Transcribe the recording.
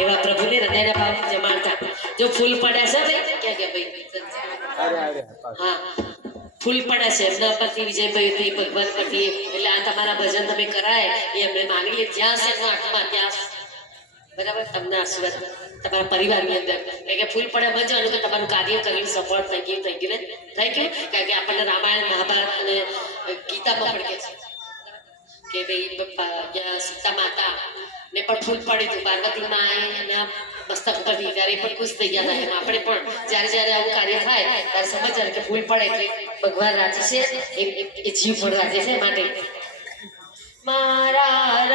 એવા પ્રભુને હૃદયના ભાવ જમાડતા. જો ફૂલ પડ્યા છે ભાઈ ક્યાં ક્યાં ભાઈ. હા. ફૂલ પડ્યા છે. એમના વિજયભાઈ થી ભગવાન પતિ એટલે આ તમારા ભજન તમે કરાય. એ અમે માંગીએ. જ્યાં છે એમનો આત્મા ત્યાં બરાબર? તમને આશીર્વાદ. તમારા પરિવારની અંદર. કારણ કે ફૂલ પડ્યા બચવાનું તો તમારું કાર્ય કર્યું સફળ થઈ ગયું થઈ ગયું ને? થઈ ગયું? કારણ કે આપણને રામાયણ મહાભારત અને ગીતામાં પણ કે છે. કે ભાઈ ત્યાં સીતા માતા, ને પણ ફૂલ પડ્યું હતું પાર્વતી માં એના મસ્તક પરથી ત્યારે પણ ખુશ થઈ ગયા હતા. એમ આપણે પણ જ્યારે જ્યારે આવું કાર્ય થાય, ત્યારે સમજવાનું કે ફૂલ પડે એટલે ભગવાન રાજી છે, એ- જીવ પણ રાજી છે માટે. મારા